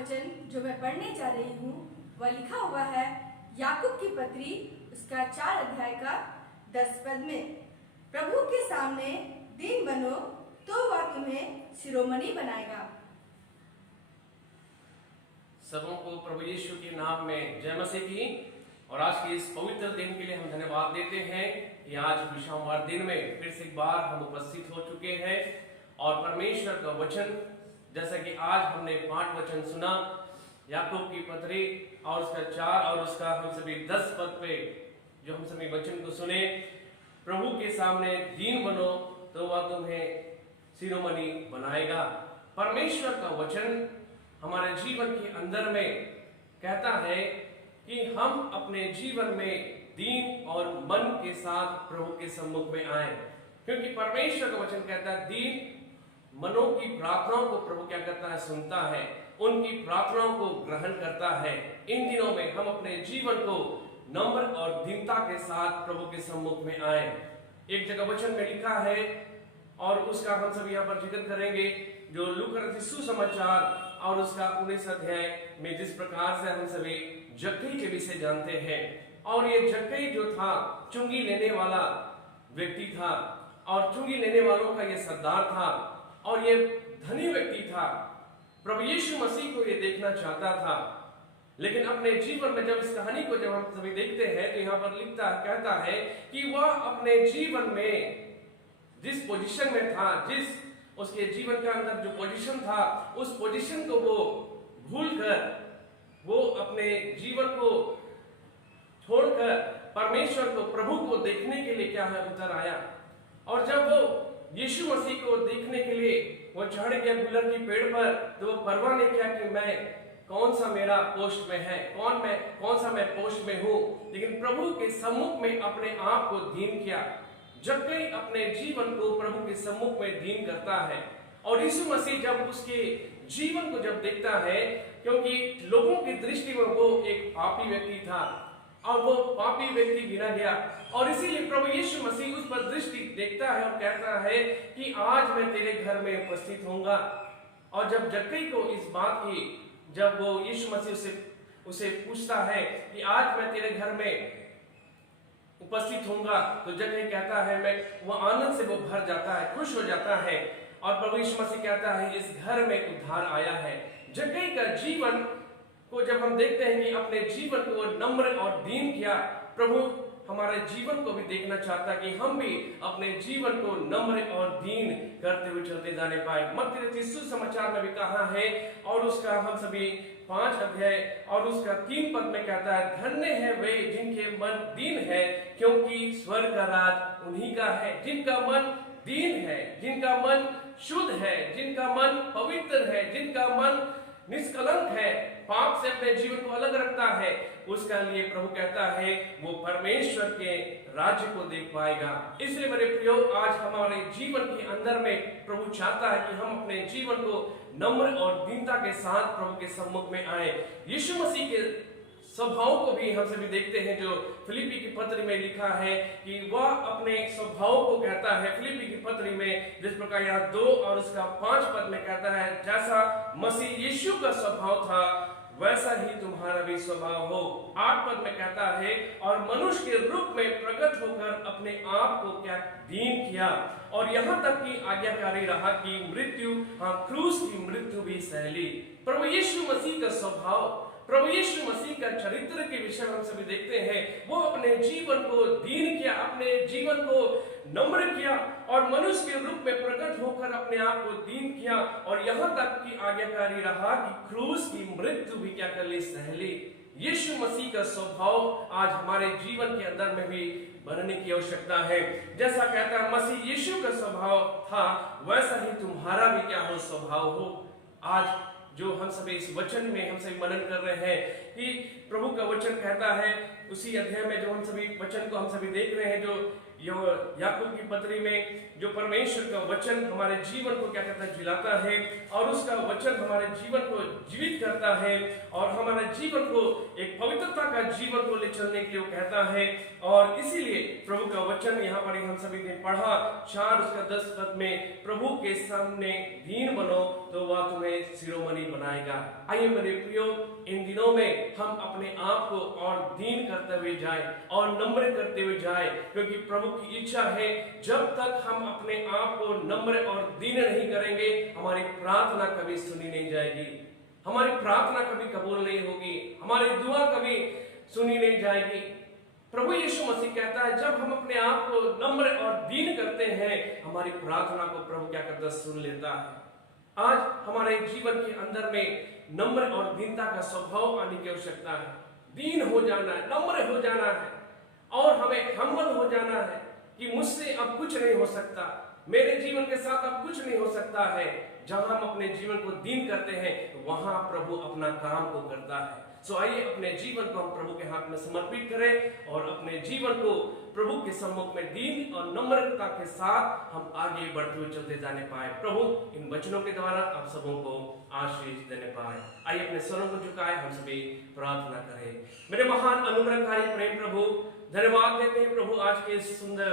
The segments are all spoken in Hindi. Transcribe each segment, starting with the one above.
वचन जो मैं पढ़ने जा रही हूँ वह लिखा हुआ है याकूब की पत्री उसका 4 अध्याय का 10 पद में। प्रभु के सामने दीन बनो तो वह तुम्हें शिरोमणि बनाएगा। सबों को प्रभु यीशु के नाम में जय मसीह की। और आज के इस पवित्र दिन के लिए हम धन्यवाद देते हैं कि आज विश्रामवार दिन में फिर से एक बार हम उपस्थित हो चुके हैं और परमेश्वर का वचन, जैसा कि आज हमने 5 वचन सुना याकूब की पत्री और उसका 4 और उसका हम सभी 10 पद पे जो हम सभी वचन को सुने। प्रभु के सामने दीन बनो तो वह तुम्हें शिरोमणि बनाएगा। परमेश्वर का वचन हमारे जीवन के अंदर में कहता है कि हम अपने जीवन में दीन और मन के साथ प्रभु के सम्मुख में आए, क्योंकि परमेश्वर का वचन कहता है दीन मनों की प्रार्थनाओं को प्रभु क्या करता है, सुनता है, उनकी प्रार्थनाओं को ग्रहण करता है। इन दिनों में हम अपने जीवन को नम्र और दीनता के साथ प्रभु के सम्मुख में आए। एक जगह वचन में लिखा है और उसका हम सभी यहाँ पर जिक्र करेंगे, जो लूका रचित सुसमाचार और उसका 19 अध्याय में जिस प्रकार से हम सभी जक्कई के विषय जानते हैं। और ये जक्कई जो था चुंगी लेने वाला व्यक्ति था और चुंगी लेने वालों का ये सरदार था और ये धनी व्यक्ति था। प्रभु यीशु मसीह को ये देखना चाहता था, लेकिन अपने जीवन में जब इस कहानी को जब हम सभी देखते हैं तो यहाँ पर कहता है कि वह अपने जीवन में जिस पोजीशन में था, जिस उसके जीवन के अंदर जो पोजीशन था, उस पोजीशन को वो भूलकर वो अपने जीवन को छोड़कर परमेश्वर को, प्रभु को देखने के लिए क्या है उतर आया। और जब वो यीशु मसीह को देखने के लिए वो चढ़ गया गुलर की पेड़ पर, तो वो परवाह नहीं किया कि मैं कौन सा मेरा पोस्ट में है, कौन सा मैं पोस्ट में हूँ, लेकिन प्रभु के सम्मुख में अपने आप को दीन किया। जब कोई अपने जीवन को प्रभु के सम्मुख में दीन करता है और यीशु मसीह जब उसके जीवन को जब देखता है, क्योंकि लोगों की दृष्टि में वो एक पापी व्यक्ति था और वो पापी व्यक्ति गिना गया, और इसीलिए प्रभु यीशु मसीह उस पर दृष्टि देखता है और कहता है कि आज मैं तेरे घर में उपस्थित होऊंगा। और जब जक्कई को इस बात की, जब वो यीशु मसीह उसे पूछता है कि आज मैं तेरे घर में उपस्थित होऊंगा, तो जक्कई कहता है मैं, वो आनंद से वो भर जाता है, खुश हो जाता है। और प्रभु यीशु मसीह कहता है इस घर में उद्धार आया है। जक्कई का जीवन को जब हम देखते हैं कि अपने जीवन को नम्र और दीन किया, प्रभु हमारे जीवन को भी देखना चाहता कि हम भी अपने जीवन को नम्र और दीन करते हुए चलते जाने पाए। मत्ती रचित सुसमाचार में भी कहा है और उसका हम सभी 5 अध्याय और उसका 3 पद में कहता है, धन्य है वे जिनके मन दीन है, क्योंकि स्वर्ग का राज उन्हीं का है। जिनका मन दीन है, जिनका मन शुद्ध है, जिनका मन पवित्र है, जिनका मन निष्कलंक है, पाप से अपने जीवन को अलग रखता है, उसका लिए प्रभु कहता है वो परमेश्वर के राज्य को देख पाएगा। इसलिए मेरे प्रियो, आज हमारे जीवन के अंदर में प्रभु चाहता है कि हम अपने जीवन को नम्र और दीनता के साथ प्रभु के सम्मुख में आए। यीशु मसीह के स्वभाव को भी हम सभी देखते हैं, जो फिलिपी की पत्री में लिखा है कि वह अपने स्वभाव को कहता है। फिलिपी की पत्री में जिस प्रकार यहाँ 2 और उसका 5 पद में कहता है, जैसा मसीह यीशु का स्वभाव था वैसा ही तुम्हारा भी स्वभाव हो। 8 पद में कहता है, और मनुष्य के रूप में प्रकट होकर अपने आप को क्या दीन किया, और यहाँ तक कि आज्ञाकारी रहा कि मृत्यु, क्रूस की मृत्यु भी सह ली। प्रभु यीशु मसीह का स्वभाव, प्रभु यीशु मसीह का चरित्र के विषय हम सभी देखते हैं। वो अपने जीवन को दीन किया, अपने जीवन को नम्र किया और मनुष्य के रूप में प्रकट होकर अपने आप को दीन किया, और यहाँ तक कि आज्ञाकारी रहा कि क्रूस की मृत्यु भी क्या कर ली, सह ली। यीशु मसीह का स्वभाव आज हमारे जीवन के अंदर में भी बनने की आवश्यकता है। जैसा कहता है मसीह यीशु का स्वभाव था, वैसा ही तुम्हारा भी क्या हो, स्वभाव हो। आज जो हम सभी इस वचन में हम सभी मनन कर रहे हैं कि प्रभु का वचन कहता है, उसी अध्याय में जो हम सभी वचन को हम सभी देख रहे हैं, जो याकूब की पत्री में जो परमेश्वर का वचन हमारे जीवन को क्या कहता है, जिलाता है, और उसका वचन हमारे जीवन को जीवित करता है और हमारे जीवन को एक पवित्रता का जीवन को ले चलने के लिए वो कहता है। और इसीलिए प्रभु का वचन यहाँ पर हम सभी ने पढ़ा 4 उसका 10 पद में, प्रभु के सामने दीन बनो तो वह तुम्हें शिरोमणि बनाएगा। आइए मेरे प्रियो, इन दिनों में हम अपने आप को और दीन करते हुए जाए और नम्र करते हुए जाए, क्योंकि प्रभु की इच्छा है जब तक हम अपने आप को नम्र और दीन नहीं करेंगे हमारी प्रार्थना कभी सुनी नहीं जाएगी, हमारी प्रार्थना कभी कबूल नहीं होगी, हमारी दुआ कभी सुनी नहीं जाएगी। प्रभु यीशु मसीह कहता है जब हम अपने आप को नम्र और दीन करते हैं हमारी प्रार्थना को प्रभु क्या करता है, सुन लेता है। आज हमारे जीवन के अंदर में नम्र और दीनता का स्वभाव आने की आवश्यकता है। दीन हो जाना है, नम्र हो जाना है और हमें हम्बल हो जाना है कि मुझसे अब कुछ नहीं हो सकता, मेरे जीवन के साथ अब कुछ नहीं हो सकता है। जब हम अपने जीवन को दीन करते हैं तो वहां प्रभु अपना काम को करता है। सो आइए अपने जीवन को हम प्रभु के हाथ में समर्पित करें और अपने जीवन को प्रभु के सम्मुख में दीन और नम्रता के साथ हम आगे बढ़ते हुए चलते जाने पाए। प्रभु इन वचनों के द्वारा आप सबों को आशीष देने पाए। आइए अपने स्वरों को झुकाए हम सभी प्रार्थना करें। मेरे महान अनुग्रहकारी प्रेम प्रभु, धन्यवाद देते हैं प्रभु आज के इस सुंदर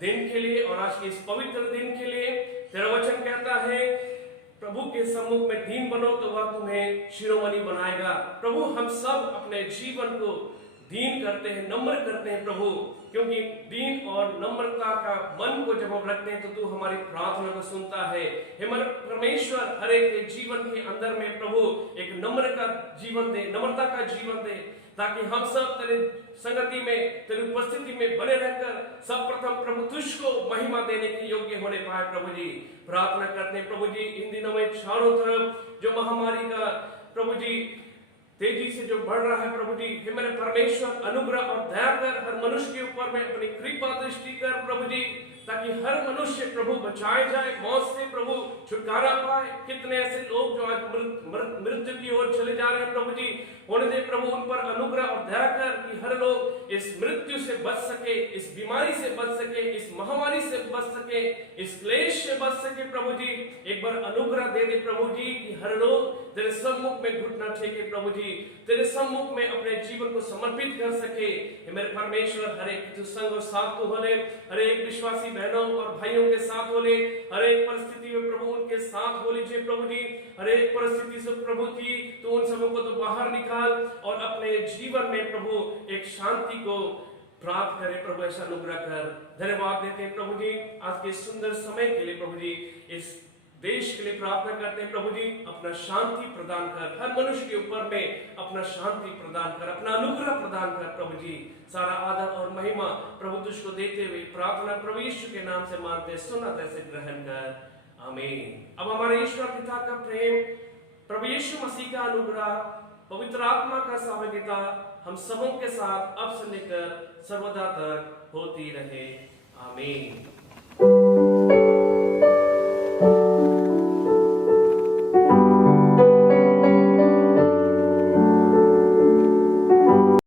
दिन के लिए और आज के इस पवित्र दिन के लिए। तेरा वचन कहता है प्रभु के सम्मुख में दीन बनो तो वह तुम्हें शिरोमणि बनाएगा। प्रभु हम सब अपने जीवन को दीन करते हैं, नम्र करते हैं प्रभु, क्योंकि दीन और नम्रता का मन को जब हम रखते हैं तो तू हमारी प्रार्थना को सुनता है। हमारे परमेश्वर हर एक के जीवन के अंदर में प्रभु एक नम्र का जीवन दे, नम्रता का जीवन दे, ताकि हम सब तेरे संगति में, तेरी उपस्थिति में बने रहकर सब प्रथम प्रभु तुझको महिमा देने के योग्य होने पाए। प्रभु जी प्रार्थना करते हैं प्रभु जी इन दिनों में चारों तरफ जो महामारी का प्रभु जी तेजी से जो बढ़ रहा है प्रभु जी, हे मेरे परमेश्वर अनुग्रह और दया कर हर मनुष्य के ऊपर में अपनी कृपा दृष्टि कर प्रभु जी, ताकि हर मनुष्य प्रभु बचाए जाए, मौत से प्रभु छुटकारा पाए। कितने ऐसे लोग जो आज मृत्यु की ओर चले जा रहे हैं प्रभु जी, होने दे प्रभु उन पर अनुग्रह और दया कर कि हर लोग इस मृत्यु से बच सके, इस बीमारी से बच सके, इस महामारी से बच सके, इस क्लेश से बच सके। प्रभु जी एक बार अनुग्रह दे दे प्रभु जी कि हर लोग तेरे सम्मुख में घुटना टेके प्रभु जी, तेरे सम्मुख में अपने जीवन को समर्पित कर सके। मेरे परमेश्वर हर एक जो संग और साथ तो होले, हर एक विश्वासी बहनों और भाइयों के साथ होले, हर एक परिस्थिति में प्रभु उनके साथ हो लीजिए प्रभु जी। हर एक परिस्थिति से प्रभु जी तो उन सबों को तो बाहर निकाल और अपने जीवन में प्रभु एक शांति को प्राप्त करे प्रभु, ऐसा अनुग्रह कर। धन्यवाद देते हैं प्रभु जी आज के सुंदर समय के लिए प्रभु जी, इस देश के लिए प्रार्थना करते हैं प्रभु जी अपना शांति प्रदान कर, हर मनुष्य के ऊपर में अपना शांति प्रदान कर, अपना अनुग्रह प्रदान कर प्रभु जी। सारा आदर और महिमा प्रभु तुझको देते हुए प्रार्थना प्रभु यीशु के नाम से मांगते, सुना तैसे ग्रहण कर, आमीन। अब हमारे ईश्वर पिता का प्रेम, प्रभु यीशु मसीह का अनुग्रह, पवित्र आत्मा का सहभागिता हम सबों के साथ अब से लेकर सर्वदा तक होती रहे, आमीन।